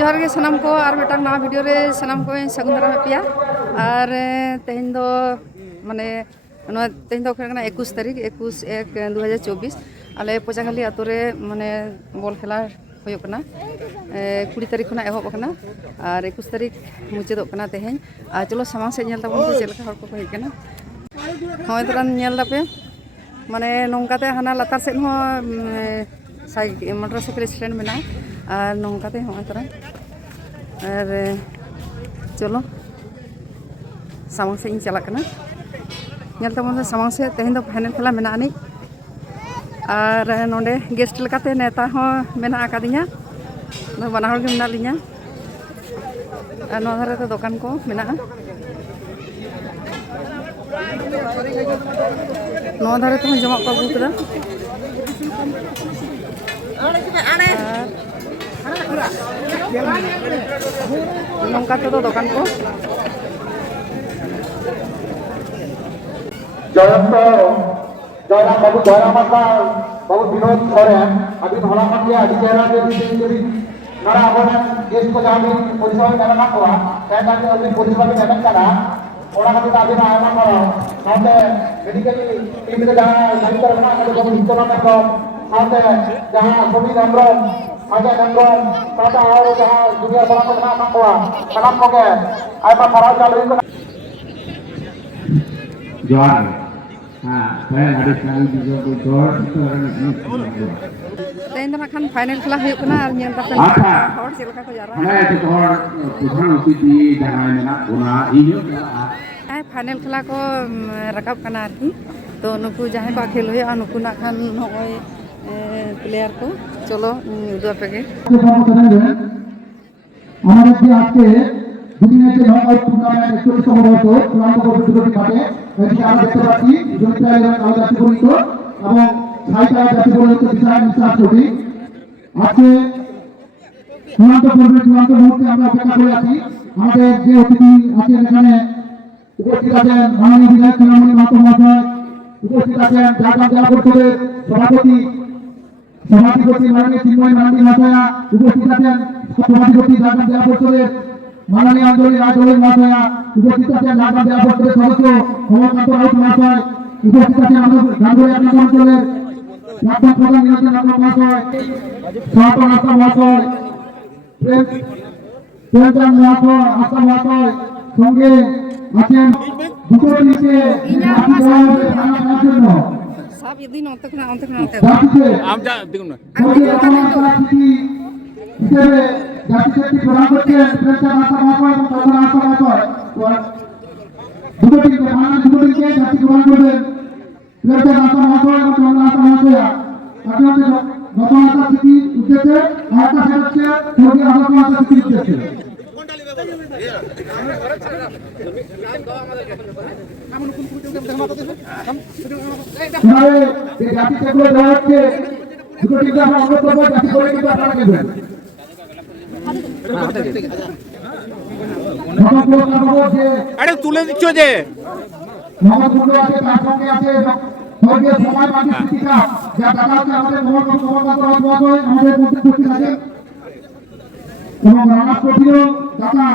जोहार गे सनाम को और मिटांग नवा वीडियो रे सनाम को सगुन दारा पेया और तेहन दो माने तेहन दो 21 तारीख 21/1/2024 आले पोचाखाली आतो रे माने बल खेला होयोग कना 20 तारीख खुना एहब कना और 21 तारीख मुचादोग कना तेहन और चलो सामांग से नेल ताबन चेल का हर को हेज कना होय तरान नेल दापे माने नोंकाते हाना लातार सेन हो मोटरसाइकिल स्टैंड में और नौकाते होय तरा और चलो सामांग से चला कना नेल ताबन सामांग से तेहन दो फाइनल खेला मेना आनी और नोंडे गेस्ट लेकाते नेता हो मेना आकादिया बाना हर गे मेना लिया और नो धारे तो दुकान को मेना नो धारे तो जमा को अगू कदा नौका तो दुकान को जयंत जयराम बाबू जयराम बाबू विनोद सोरेन अभी भला के आदि चेहरा के नरा आबोन गेस्ट को जामी परिसर में मेना को कहता है अभी परिसर में मेना करा ओड़ा का अभी ना आना करो नोते मेडिकल टीम के जहां जाई करना है तो हिस्सा ना करो साथे जहां सभी नंबर आगे नंबर साथा और जहां दुनिया बड़ा को ना को सलाम को के आइमा फरा चालू को जोहार हां saya hari sekali juga bocor itu तेहन खान फाइनल खेला होय कना और नेल तापे हर चेलका को जारा mana itu hor bukan uti dengan menak ona ini final खेला को रकाब कना आरकी तो नुकु जहां को खेल होय नुकु ना खान होय प्लेयर को चलो उदो पेगे আমাদের যে আজকে দুদিনের যে নকআউট টুর্নামেন্ট 41 সম্ভবত চূড়ান্ত প্রতিযোগিতা কাটে এটি আমরা দেখতে পাচ্ছি জয়িতা এবং আলাদা পরিচিত এবং ছাইতা জাতীয় পরিচিত বিশাল বিশ্বাস করি আজকে চূড়ান্ত মুহূর্তে আমরা অপেক্ষা করে আছি আমাদের যে অতিথি আছেন এখানে উপস্থিত আছেন মাননীয় বিধায়ক তৃণমূল মাহাতো মহাশয় উপস্থিত আছেন ঝাড়গ্রাম জেলা পরিষদের সভাধিপতি মাননীয় চিন্ময় মান্ডি মহাশয়া উপস্থিত আছেন সভাধিপতি ঝাড়গ্রাম জেলা পরিষদের মাননীয় অঞ্জলি রায়চৌধুরী মহাশয়া উপস্থিত আছেন ঝাড়গ্রাম জেলা পরিষদের সদস্য কমলকান্ত রাউত মহাশয় উপস্থিত আছেন আমাদের গাঙ্গুলি এক নম্বর অঞ্চলের প্রাক্তন প্রধান নিরঞ্জন নাথ মহাশয় সনাতন আস্থা মহাশয় প্রেমচাঁদ মহাশয় আস্থা মহাশয় সঙ্গে আছেন দুটো টিমকে জন্য सब यदि नौतक ना am ja দেখুন না হিসেবে জাতিশক্তি প্রদান করছেন প্রেমচাঁদ আস্থা মহাশয় এবং প্রধান আস্থা মহাশয় দুটো টিমকে জাতি প্রদান করবেন প্রেমচাঁদ আস্থা মহাশয় এবং প্রধান আস্থা মহাশয়া আপনাদের নতুন আস্থা স্মৃতির উদ্দেশ্যে আরেকটা সেট হচ্ছে স্বর্গীয় আদর্শ আস্থা স্মৃতির উদ্দেশ্যে জাতি সেগুলো দেওয়া হচ্ছে দুটো টিমকে আমরা অনুরোধ করবো জাতি করে কিন্তু আপনারা দেবেন আরে তুলে দিচ্ছ যে মহাপুরো আছে তার সঙ্গে আছে স্বর্গীয় সময় মাটি স্মৃতিকা যা দাদা হচ্ছে আমাদের মহাপুরো আমাদের মধ্যে উপস্থিত আছেন এবং রানা ট্রফিও দাদা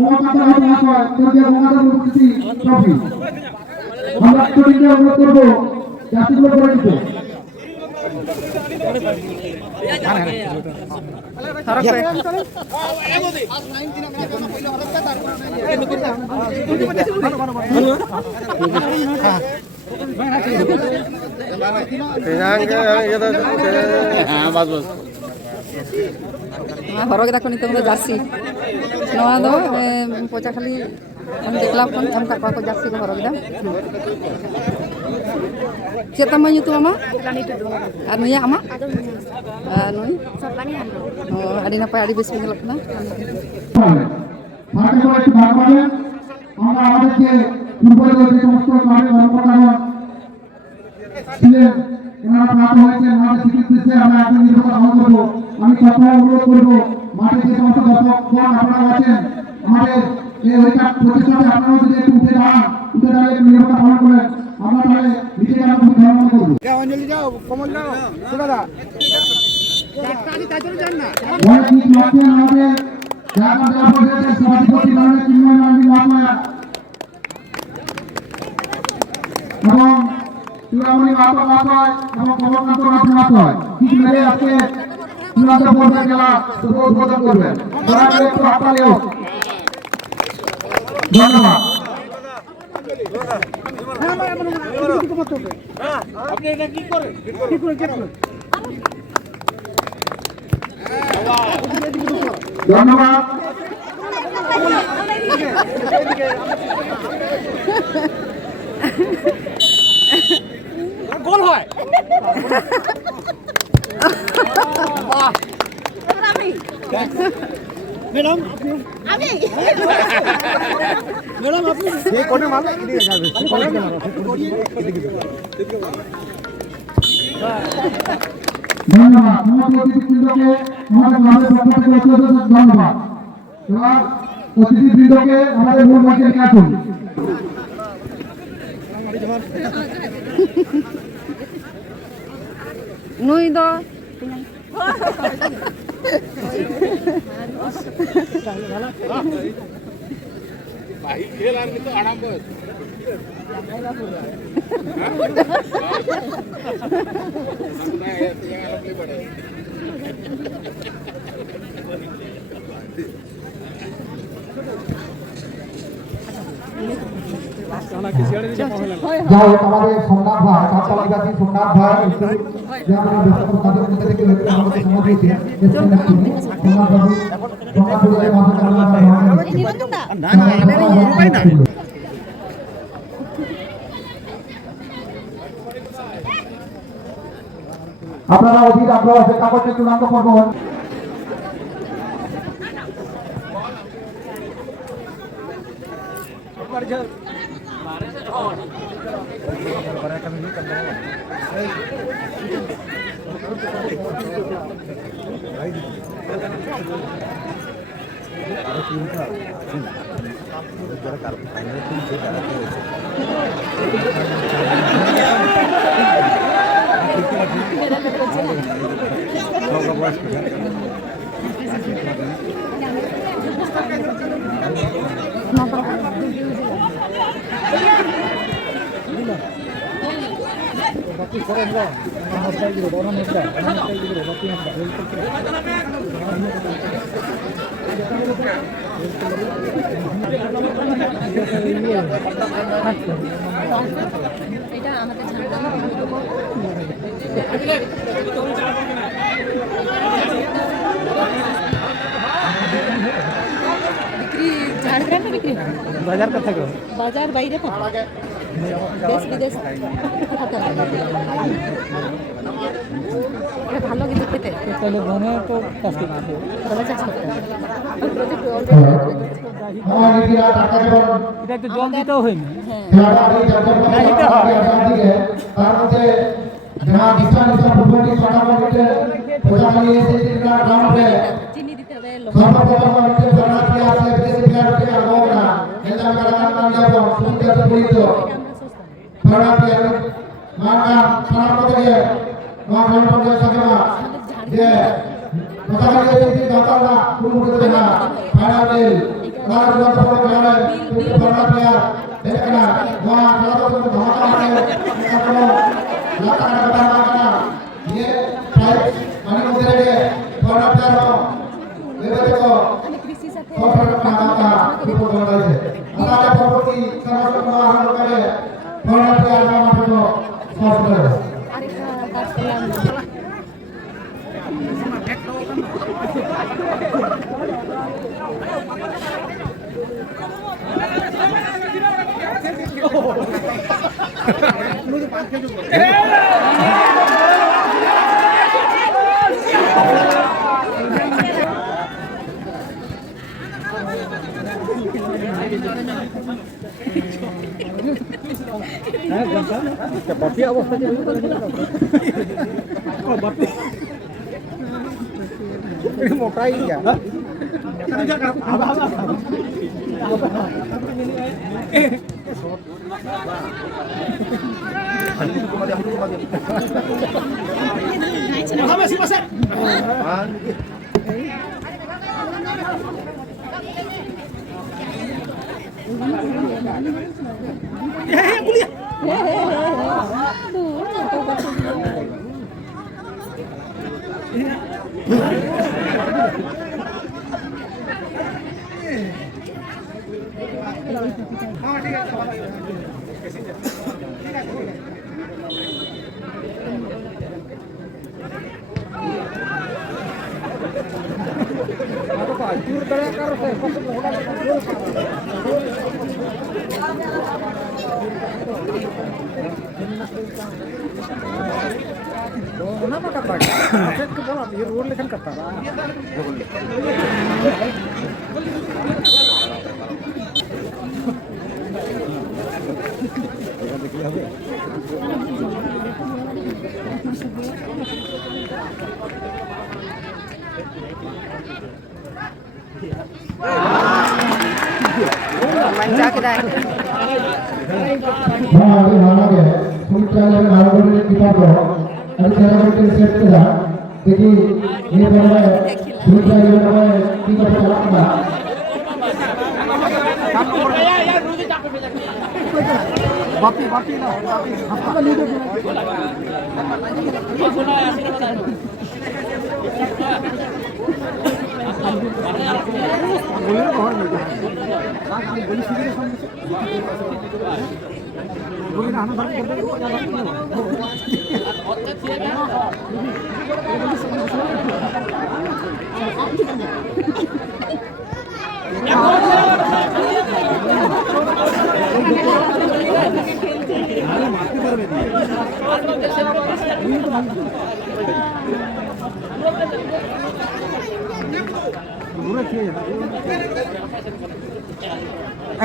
মহাকান্ত রাউত মহাশয় স্বর্গীয় গঙ্গাধর মুখার্জি ট্রফি আমরা টিমকে অনুরোধ করবো জাতিগুলো করে দিতে हरग दाको नितंग दो जार्सी नवा दो पोचा खाली देखला कोन एम का को जार्सी को हरग दा चेता मा युतु आमा আর নুইয়া আমা নুই সরকানি হামলো ও আদি না পায় আদি বেশি গেল না ভাগে করে একটু ভাগ করে আমরা আমাদের যে পূর্ববর্তী যে সমস্ত কর্মকর্তাগণ ছিলেন এনারা প্রাপ্ত হয়েছে আমাদের স্বীকৃতিতে আমরা একজন নির্বাচন গ্রহণ করবো আমি কথা অনুরোধ করবো মাঠে যে সমস্ত দর্শকগণ আপনারা আছেন আমাদের এই ওইটা প্রতিষ্ঠাতে আপনারাও যদি একটু উঠে দাঁড়িয়ে একটু নির্বাচন গ্রহণ করেন আমরা তাহলে নিজেকে আমরা খুব ধন্যবাদ করবো অঞ্জলি যাও কমল যাও সুদাদা অনেক কিছু আছেন আমাদের এখন জেলা পরিষদের সভাধিপতি মাননীয় চিন্ময় নন্দী মহাশয় এবং চূড়ামণি মাহাতো মহাশয় এবং কমলকান্ত নাথ মহাশয় ঠিক মেরে আজকে চূড়ান্ত পর্যায়ে খেলা শুভ উদ্বোধন করবেন। তারা একটু হাততালি হোক। ধন্যবাদ। ধন্যবাদ। গোল হয় ম্যাডাম আমি ম্যাডাম আপনি এই কোণে মারলে এদিকে যাবে ধন্যবাদ। সমস্ত অতিথিবৃন্দকে আমাদের ক্লাবের পক্ষ থেকে অত্যন্ত ধন্যবাদ। এবার অতিথিবৃন্দকে আমাদের মূল মঞ্চে নিয়ে আসুন। নুই ᱫᱚ যাই হোক আমাদের সোমনাথ ভাই কাঁচাল আদিবাসী সোমনাথ ভাই যে আমাদের ব্যক্তিগত তাদের মধ্যে থেকে আমাদের সময় দিয়েছেন সোমনাথ বাবু সোমনাথ পরিবারের মাধ্যমে আপনারা অধীর আগ্রহ আছে কাগজে চূড়ান্ত করবো। ঝাড়গ্রামে বিক্রি হয় বাজার কথা গো বাজার বাইরে পাঠায় দেশ বিদেশ পাঠাতে হয়। এটা ভালো কিন্তু খেতে তাহলে মনে তো কাজটি না ভালো চাষ করতে হবে প্রজেক্ট আমার নীতিরা টাকা এবং এটা একটু জল দিতেও হয়নি তার মধ্যে যারা বিশাল বিশাল ভূখণ্ডি সরকারকে প্রচার নিয়ে এসেছে তার গ্রাউন্ডে চিনি দিতে হবে সর্বপ্রথম হচ্ছে সরকারি আছে বিদেশি প্লেয়ারকে আগো না এটা কারণ নাম যাব সুবিধা পরিচিত সরকারি মানকা সারা থেকে মানকা পঞ্চায়েত সভা যে প্রচার এসেছে দরকারটা পুরো করতে না ফাইনাল তার বিরুদ্ধে খেলা সরকার প্লেয়ার দেখনা ওয়া খেলাধুলা করতে ধাক্কা আছে কোনো লাতা কাটা না ये प्राइस माने मुद्रे थोड़ा प्यारो लेबे देखो কৃষি সাথে थोड़ा काका रिपोर्ट बनाइছে আমাদের পরবর্তী সমাজকর্ম আরম্ভ করে थोड़ा प्यार মাঠে সফট করে আরেকটা কাজ করলাম বাপি অবস্থা যে বাপি মোটাই গিয়া Tuh, jatuh batu dia. Kenapa kata? Saya ke bola, dia roll kan kata. Manja kita. हाँ अभी हाना के फुल चैनल में नाम बोलने की बात हो अभी चैनल के सेट पे जा देखिए ये बोला है फुल चैनल में की बात चला था बापी ना आपका लीडर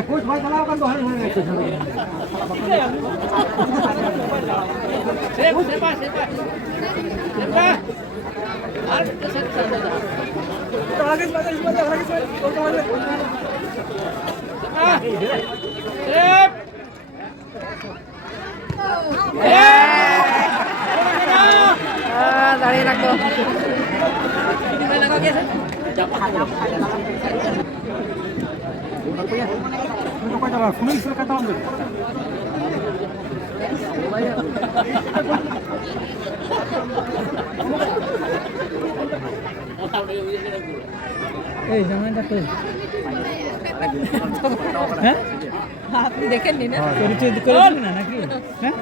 कुछ भाई चलाओ कर दो Dari aku. jangan takut. আপনি দেখেন নি না পরিচয় করে না নাকি হ্যাঁ